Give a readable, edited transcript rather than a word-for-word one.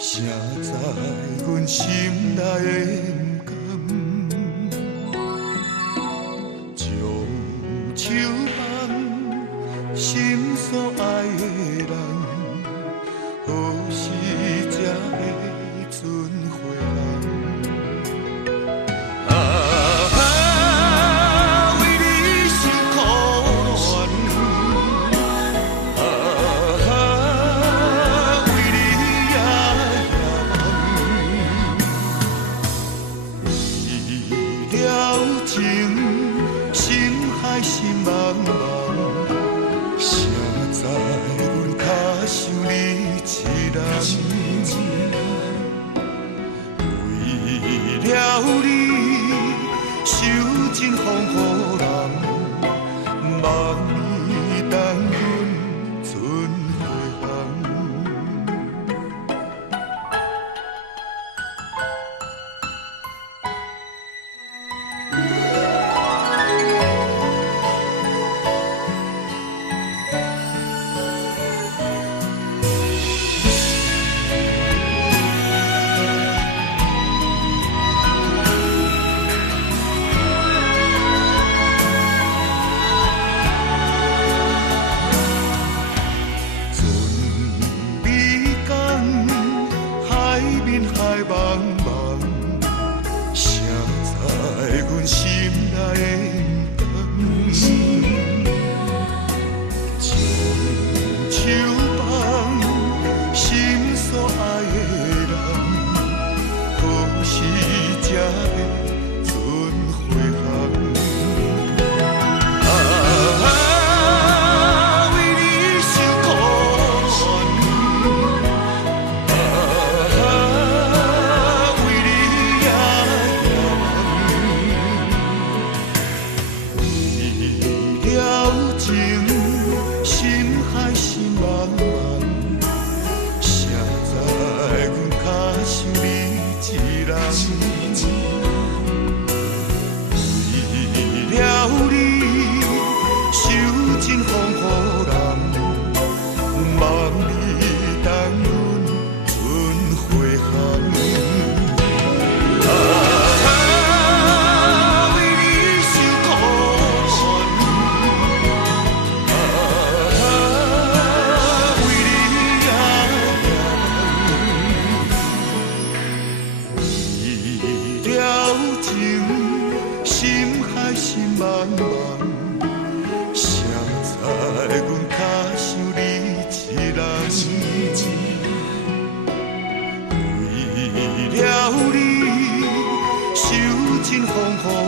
谁知阮心内的不甘，将手放心所爱的人，何时才会存回来？心茫茫，谁知阮脚受你一人？为了你，受尽风雨人，望你等阮存回航。海茫茫，谁知阮心内的不甘？将手放心所爱的人，何时才会存回航？心海心茫茫，谁知阮脚受你一人？为了你，受尽风雨人，望你等阮存回航。心海心茫茫，谁知阮脚受你一人？为了你，受尽风雨。